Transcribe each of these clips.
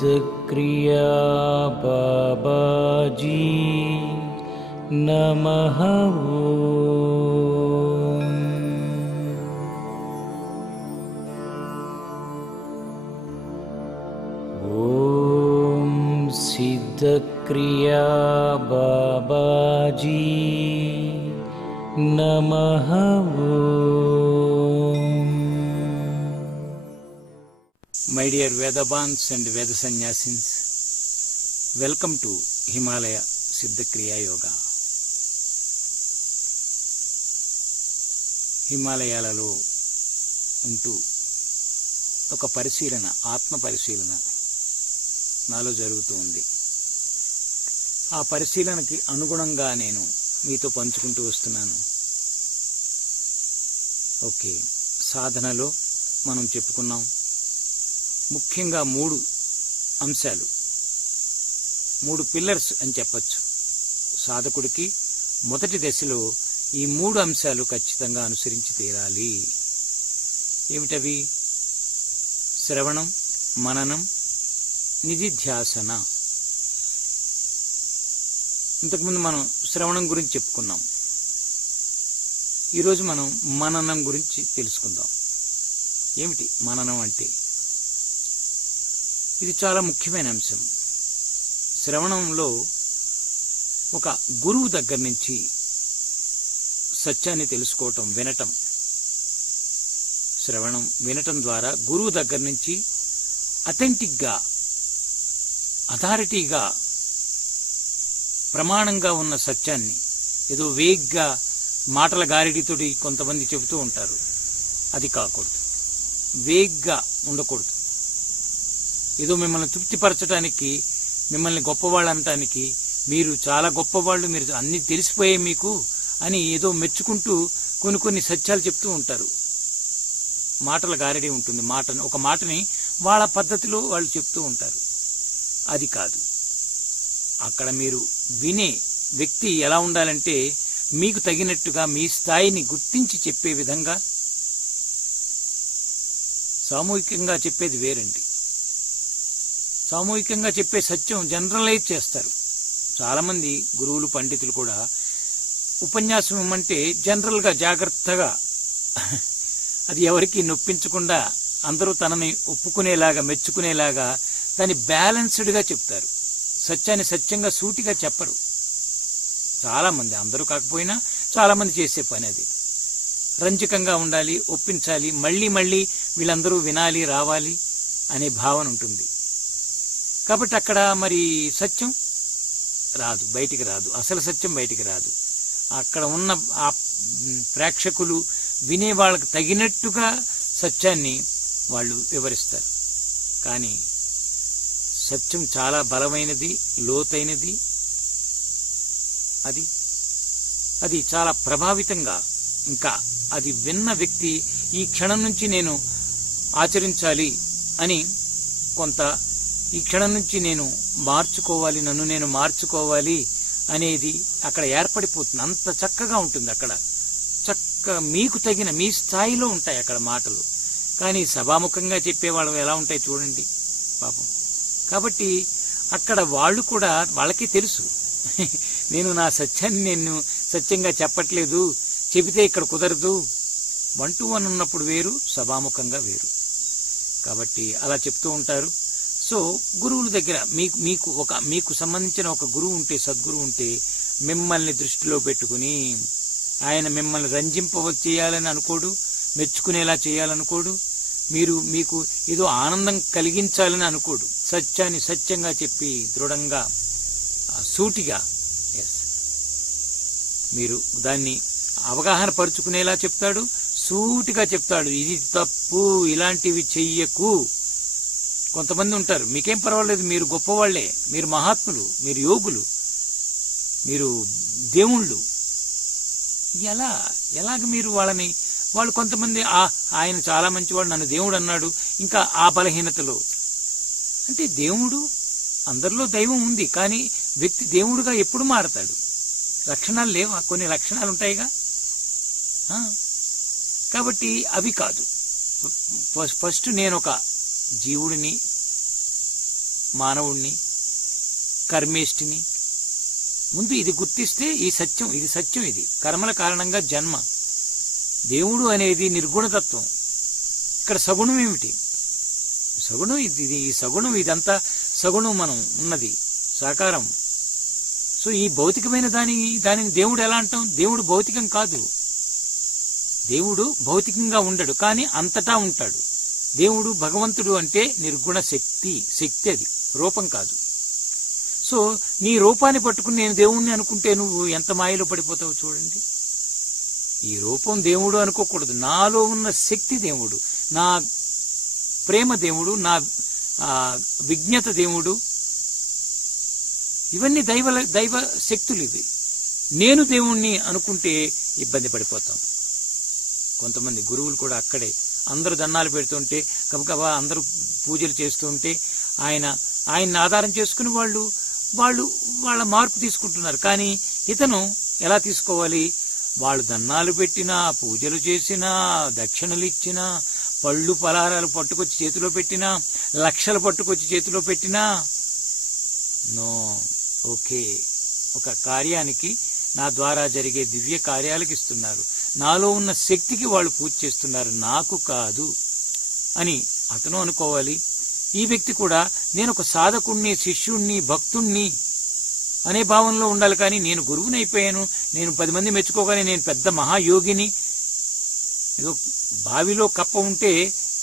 सिद्धक्रिया बाबाजी नमः। ओम सिद्धक्रिया बाबाजी नमः। My dear Vedabans and Veda Sannyasins, welcome to Himalaya Siddhakriya Yoga. హిమాలయాలలో ఉంటూ ఒక పరిశీలన, ఆత్మ పరిశీలన నాలో జరుగుతూ ఉంది. ఆ పరిశీలనకి అనుగుణంగా నేను మీతో పంచుకుంటూ వస్తున్నాను. ఓకే, సాధనలో మనం చెప్పుకున్నాం ముఖ్యంగా 3 అంశాలు, 3 పిల్లర్స్ అని చెప్పచ్చు. సాధకుడికి మొదటి దశలో ఈ 3 అంశాలు ఖచ్చితంగా అనుసరించి తీరాలి. ఏమిటవి? శ్రవణం, మననం, నిధిధ్యాసన. ఇంతకుముందు మనం శ్రవణం గురించి చెప్పుకున్నాం. ఈరోజు మనం మననం గురించి తెలుసుకుందాం. ఏమిటి మననం అంటే? ఇది చాలా ముఖ్యమైన అంశం. శ్రవణంలో ఒక గురువు దగ్గర నుంచి సత్యాన్ని తెలుసుకోవటం, వినటం. శ్రవణం వినటం ద్వారా గురువు దగ్గర నుంచి అథెంటిక్గా, అథారిటీగా, ప్రమాణంగా ఉన్న సత్యాన్ని, ఏదో వేగ్గా మాటల గారిడితోటి కొంతమంది చెబుతూ ఉంటారు, అది కాకూడదు. వేగ్గా ఉండకూడదు. ఏదో మిమ్మల్ని తృప్తిపరచడానికి, మిమ్మల్ని గొప్పవాళ్ళు అనటానికి, మీరు చాలా గొప్పవాళ్ళు, మీరు అన్ని తెలిసిపోయే మీకు అని ఏదో మెచ్చుకుంటూ కొన్ని సత్యాలు చెప్తూ ఉంటారు. మాటల గారడి ఉంటుంది. ఒక మాటని వాళ్ళ పద్ధతిలో వాళ్ళు చెప్తూ ఉంటారు. అది కాదు. అక్కడ మీరు వినే వ్యక్తి ఎలా ఉండాలంటే, మీకు తగినట్టుగా మీ స్థాయిని గుర్తించి చెప్పే విధంగా. సామూహికంగా చెప్పేది వేరండి. సామూహికంగా చెప్పే సత్యం జనరలైజ్ చేస్తారు. చాలామంది గురువులు, పండితులు కూడా ఉపన్యాసం ఇవ్వమంటే జనరల్గా, జాగ్రత్తగా, అది ఎవరికి నొప్పించకుండా అందరూ తనని ఒప్పుకునేలాగా, మెచ్చుకునేలాగా దాన్ని బ్యాలెన్స్డ్గా చెప్తారు. సత్యాన్ని సత్యంగా, సూటిగా చెప్పరు. చాలామంది, అందరూ కాకపోయినా చాలామంది చేసే పని అది. రంజకంగా ఉండాలి, ఒప్పించాలి, మళ్ళీ వీళ్ళందరూ వినాలి, రావాలి అనే భావన ఉంటుంది. కాబట్టి అక్కడ మరి సత్యం రాదు, బయటికి రాదు. అసలు సత్యం బయటికి రాదు. అక్కడ ఉన్న ఆ ప్రేక్షకులు వినే వాళ్ళకి తగినట్టుగా సత్యాన్ని వాళ్ళు వివరిస్తారు. కానీ సత్యం చాలా బలమైనది, లోతైనది. అది చాలా ప్రభావితంగా, ఇంకా అది విన్న వ్యక్తి ఈ క్షణం నుంచి నేను ఆచరించాలి అని, ఈ క్షణం నుంచి నేను మార్చుకోవాలి, నన్ను నేను మార్చుకోవాలి అనేది అక్కడ ఏర్పడిపోతుంది. అంత చక్కగా ఉంటుంది. అక్కడ మీకు తగిన మీ స్థాయిలో ఉంటాయి అక్కడ మాటలు. కానీ సభాముఖంగా చెప్పేవాళ్ళు ఎలా ఉంటాయి చూడండి పాపం. కాబట్టి అక్కడ వాళ్ళు కూడా, వాళ్ళకి తెలుసు నేను నా సత్యాన్ని నేను సత్యంగా చెప్పట్లేదు, చెబితే ఇక్కడ కుదరదు. 1-to-1 ఉన్నప్పుడు వేరు, సభాముఖంగా వేరు. కాబట్టి అలా చెప్తూ ఉంటారు. సో గురువుల దగ్గర మీకు సంబంధించిన ఒక గురువు ఉంటే, సద్గురువు ఉంటే, మిమ్మల్ని దృష్టిలో పెట్టుకుని ఆయన మిమ్మల్ని చేయాలని అనుకోడు, మెచ్చుకునేలా చేయాలనుకోడు, మీకు ఏదో ఆనందం కలిగించాలని అనుకోడు. సత్యాన్ని సత్యంగా చెప్పి దృఢంగా, సూటిగా, మీరు దాన్ని అవగాహన పరుచుకునేలా చెప్తాడు, సూటిగా చెప్తాడు. ఇది తప్పు, ఇలాంటివి చెయ్యకు. కొంతమంది ఉంటారు, మీకేం పర్వాలేదు, మీరు గొప్పవాళ్లే, మీరు మహాత్ములు, మీరు యోగులు, మీరు దేవుళ్ళు. ఎలాగ మీరు వాళ్ళు కొంతమంది ఆయన చాలా మంచివాడు, నన్ను దేవుడు అన్నాడు, ఇంకా ఆ బలహీనతలో. అంటే దేవుడు, అందరిలో దైవం ఉంది, కానీ వ్యక్తి దేవుడుగా ఎప్పుడు మారతాడు? లక్షణాలు లేవా? కొన్ని లక్షణాలు ఉంటాయిగా. కాబట్టి అవి కాదు. ఫస్ట్ నేను ఒక జీవుడిని, మానవుణ్ణి, కర్మేష్టిని. ముందు ఇది గుర్తిస్తే ఇది సత్యం. ఇది కర్మల కారణంగా జన్మ. దేవుడు అనేది నిర్గుణతత్వం. ఇక్కడ సగుణం ఏమిటి? సగుణం ఇది. ఈ సగుణం, ఇదంతా సగుణం. మనం ఉన్నది సాకారం. సో ఈ భౌతికమైన దానిని దేవుడు ఎలా అంటాం? దేవుడు భౌతికం కాదు. దేవుడు భౌతికంగా ఉండడు, కానీ అంతటా ఉంటాడు. దేవుడు భగవంతుడు అంటే నిర్గుణ శక్తి అది, రూపం కాదు. సో నీ రూపాన్ని పట్టుకుని నేను దేవుణ్ణి అనుకుంటే నువ్వు ఎంత మాయలో పడిపోతావు చూడండి. ఈ రూపం దేవుడు అనుకోకూడదు. నాలో ఉన్న శక్తి దేవుడు, నా ప్రేమ దేవుడు, నా విజ్ఞత దేవుడు. ఇవన్నీ దైవ శక్తులు. ఇవి నేను దేవుణ్ణి అనుకుంటే ఇబ్బంది పడిపోతాం. కొంతమంది గురువులు కూడా అక్కడే అందరూ దండాలు పెడుతుంటే, గబగబా అందరూ పూజలు చేస్తూ ఉంటే ఆయన్ని ఆధారం చేసుకుని వాళ్ళు వాళ్ళ మార్పు తీసుకుంటున్నారు. కానీ ఇతను ఎలా తీసుకోవాలి? వాళ్ళు దండాలు పెట్టినా, పూజలు చేసినా, దక్షిణలు ఇచ్చినా, పళ్ళు పలహారాలు పట్టుకొచ్చి చేతిలో పెట్టినా, లక్షలు పట్టుకొచ్చి చేతిలో పెట్టినా నో. ఓకే, ఒక కార్యానికి, నా ద్వారా జరిగే దివ్య కార్యాలకు ఇస్తున్నారు. నాలో ఉన్న శక్తికి వాళ్ళు పూజ చేస్తున్నారు, నాకు కాదు అని అతను అనుకోవాలి. ఈ వ్యక్తి కూడా నేను ఒక సాధకుణ్ణి, శిష్యుణ్ణి, భక్తుణ్ణి అనే భావంలో ఉండాలి. కానీ నేను గురువుని అయిపోయాను, నేను 10 మంది మెచ్చుకోగానే నేను పెద్ద మహాయోగిని. ఏదో బావిలో కప్ప ఉంటే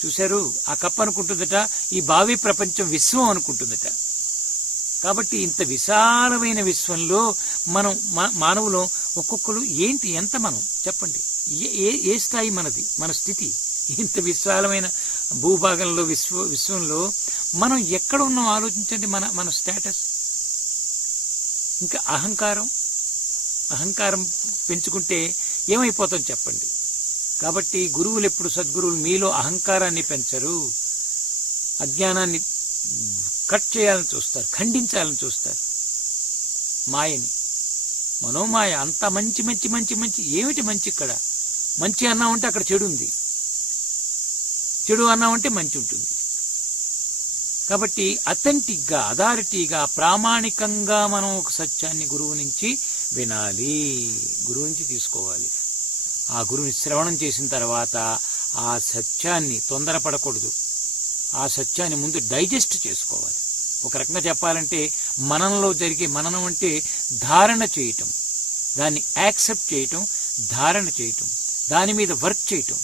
చూశారు, ఆ కప్ప అనుకుంటుందట ఈ బావి ప్రపంచం, విశ్వం అనుకుంటుందట. కాబట్టి ఇంత విశాలమైన విశ్వంలో మనం మానవులు ఒక్కొక్కరు ఏంటి, ఎంత మనం చెప్పండి, ఏ స్థాయి మనది, మన స్థితి? ఇంత విశాలమైన భూభాగంలో, విశ్వంలో మనం ఎక్కడ ఉన్నాం ఆలోచించండి. మన స్టేటస్. ఇంకా అహంకారం పెంచుకుంటే ఏమైపోతాం చెప్పండి. కాబట్టి గురువులు ఎప్పుడు, సద్గురువులు మీలో అహంకారాన్ని పెంచరు, అజ్ఞానాన్ని కట్ చేయాలని చూస్తారు, ఖండించాలని చూస్తారు. మాయని, మనోమాయ. అంత మంచి మంచి మంచి మంచి ఏమిటి మంచి? ఇక్కడ మంచి అన్నామంటే అక్కడ చెడు ఉంది, చెడు అన్నామంటే మంచి ఉంటుంది. కాబట్టి అథెంటిక్గా, అథారిటీగా, ప్రామాణికంగా మనం ఒక సత్యాన్ని గురువు నుంచి వినాలి, గురువు నుంచి తీసుకోవాలి. ఆ గురువుని శ్రవణం చేసిన తర్వాత ఆ సత్యాన్ని తొందరపడకూడదు, ఆ సత్యాన్ని ముందు డైజెస్ట్ చేసుకోవాలి. ఒక రకంగా చెప్పాలంటే మననంలో జరిగే, మననం అంటే ధారణ చేయటం, దాన్ని యాక్సెప్ట్ చేయటం, ధారణ చేయటం, దాని మీద వర్క్ చేయటం.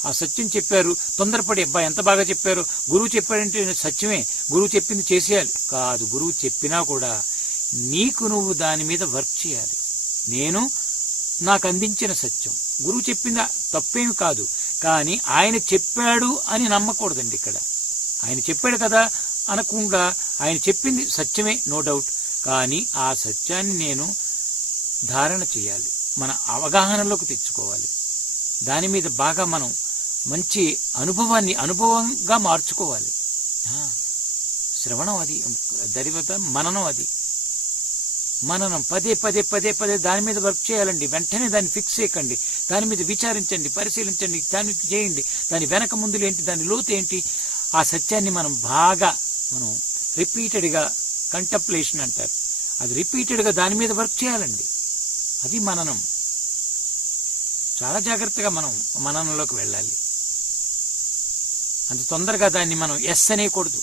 ఆ సత్యం చెప్పారు, తొందరపడి అబ్బా ఎంత బాగా చెప్పారు, గురువు చెప్పాడంటే సత్యమే, గురువు చెప్పింది చేసేయాలి కాదు. గురువు చెప్పినా కూడా నీకు నువ్వు దాని మీద వర్క్ చేయాలి. నేను నాకు అందించిన సత్యం, గురువు చెప్పింది తప్పేమి కాదు, కానీ ఆయన చెప్పాడు అని నమ్మకూడదండి. ఇక్కడ ఆయన చెప్పాడు కదా అనకుండా, ఆయన చెప్పింది సత్యమే, నో డౌట్, కానీ ఆ సత్యాన్ని నేను ధారణ చేయాలి, మన అవగాహనలోకి తెచ్చుకోవాలి. దాని మీద బాగా మనం మంచి అనుభవంగా మార్చుకోవాలి. శ్రవణం అది, దరివత మననం అది. మననం పదే పదే పదే పదే దాని మీద వర్క్ చేయాలండి. వెంటనే దాన్ని ఫిక్స్ చేయకండి, దాని మీద విచారించండి, పరిశీలించండి, దాన్ని చేయండి. దాని వెనక ముందులు ఏంటి, దాని లోతు ఏంటి, ఆ సత్యాన్ని మనం రిపీటెడ్గా, కంటంప్లేషన్ అంటారు, అది రిపీటెడ్గా దాని మీద వర్క్ చేయాలండి. అది మననం. చాలా జాగ్రత్తగా మనం మననంలోకి వెళ్ళాలి. అంత తొందరగా దాన్ని మనం ఎస్ అనేకూడదు.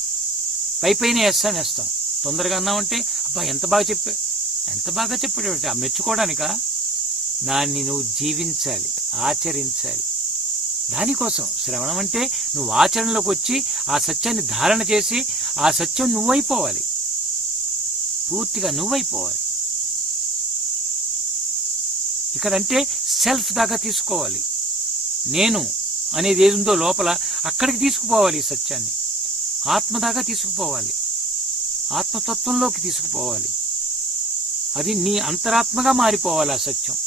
పైన ఎస్ అనేస్తాం. తొందరగా అన్నామంటే అబ్బా ఎంత బాగా చెప్పాడు, ఆ మెచ్చుకోవడానికా? దాన్ని నువ్వు జీవించాలి, ఆచరించాలి. దానికోసం శ్రవణం అంటే నువ్వు ఆచరణలోకి వచ్చి ఆ సత్యాన్ని ధారణ చేసి ఆ సత్యం నువ్వైపోవాలి, పూర్తిగా నువ్వైపోవాలి. ఇక్కడంటే సెల్ఫ్ దాకా తీసుకోవాలి. నేను అనేది ఏదుందో లోపల అక్కడికి తీసుకుపోవాలి. ఈ సత్యాన్ని ఆత్మ దాకా తీసుకుపోవాలి, ఆత్మతత్వంలోకి తీసుకుపోవాలి. అది నీ అంతరాత్మగా మారిపోవాలి ఆ సత్యం.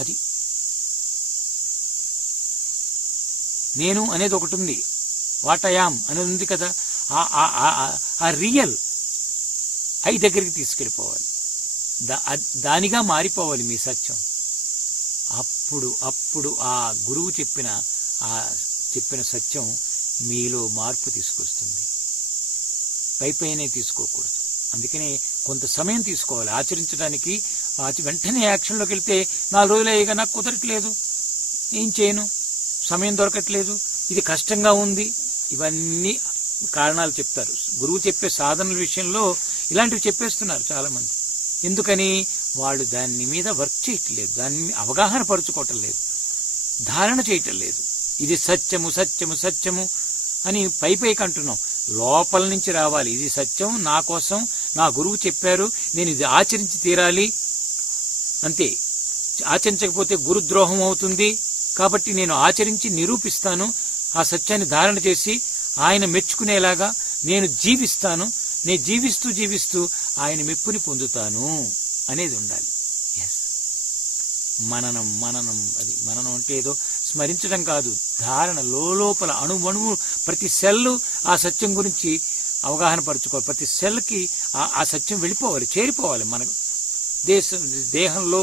అది నేను అనేది ఒకటి ఉంది, వాట్ ఐ యామ్ అనేది ఉంది కదా, ఆ రియల్ ఐ దగ్గరికి తీసుకెళ్ళిపోవాలి. దానిగా మారిపోవాలి మీ సత్యం. అప్పుడు ఆ గురువు చెప్పిన సత్యం మీలో మార్పు తీసుకొస్తుంది. పైనే తీసుకోకూడదు. అందుకనే కొంత సమయం తీసుకోవాలి ఆచరించడానికి. వెంటనే యాక్షన్లోకి వెళ్తే 4 రోజులు అయ్యాక నాకు కుదరట్లేదు, ఏం చేయను, సమయం దొరకట్లేదు, ఇది కష్టంగా ఉంది, ఇవన్నీ కారణాలు చెప్తారు. గురువు చెప్పే సాధనల విషయంలో ఇలాంటివి చెప్పేస్తున్నారు చాలా మంది. ఎందుకని? వాళ్ళు దాని మీద వర్క్ చేయట్లేదు, దాన్ని అవగాహన పరుచుకోవటం లేదు, ధారణ చేయటం లేదు. ఇది సత్యము సత్యము సత్యము అని పైకి అంటున్నాం, లోపల నుంచి రావాలి. ఇది సత్యం, నా కోసం నా గురువు చెప్పారు, నేను ఇది ఆచరించి తీరాలి, అంతే. ఆచరించకపోతే గురుద్రోహం అవుతుంది, కాబట్టి నేను ఆచరించి నిరూపిస్తాను, ఆ సత్యాన్ని ధారణ చేసి ఆయన మెచ్చుకునేలాగా నేను జీవిస్తాను, నేను జీవిస్తూ జీవిస్తూ ఆయన మెప్పుని పొందుతాను అనేది ఉండాలి. ఎస్, మననం మననం. అది మననం అంటే ఏదో స్మరించడం కాదు, ధారణ. లోపల అణువణువు ప్రతి సెల్లు ఆ సత్యం గురించి అవగాహన పరుచుకోవాలి. ప్రతి సెల్కి ఆ సత్యం వెళ్ళిపోవాలి, చేరిపోవాలి. మన దేహంలో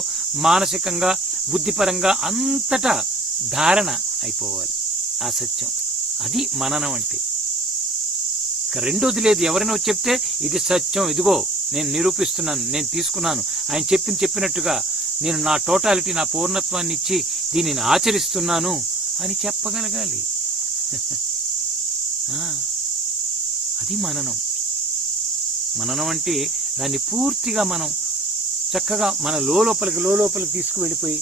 మానసికంగా బుద్ధిపరంగా అంతటా ధారణ అయిపోవాలి ఆ సత్యం. అది మననం అంటే. ఇక రెండోది లేదు. ఎవరైనా చెప్తే ఇది సత్యం, ఇదిగో నేను నిరూపిస్తున్నాను, నేను తీసుకున్నాను, ఆయన చెప్పినట్టుగా నేను నా టోటాలిటీ, నా పూర్ణత్వాన్ని ఇచ్చి దీనిని ఆచరిస్తున్నాను అని చెప్పగలగాలి. అది మననం. మననం అంటే దాన్ని పూర్తిగా మనం చక్కగా మన లోపలికి తీసుకువెళ్ళిపోయి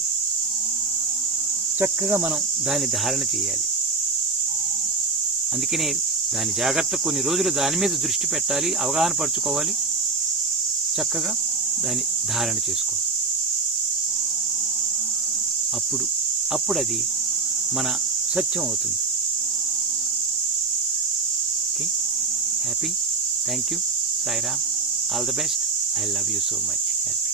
చక్కగా మనం దాన్ని ధారణ చేయాలి. అందుకనే దాని జాగ్రత్త కొన్ని రోజులు దాని మీద దృష్టి పెట్టాలి, అవగాహన పరుచుకోవాలి, చక్కగా దాన్ని ధారణ చేసుకోవాలి. అప్పుడు అది మన సత్యం అవుతుంది. Okay, happy. Thank you. Sairam. All the best. I love you so much. Happy.